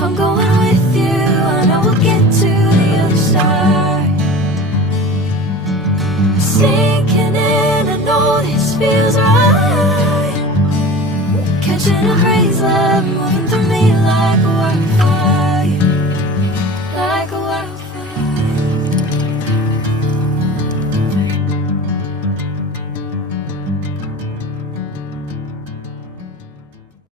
If I'm going with you, I know we'll get to the other side. Sinking in, I know this feels right. Catching a haze, love, moving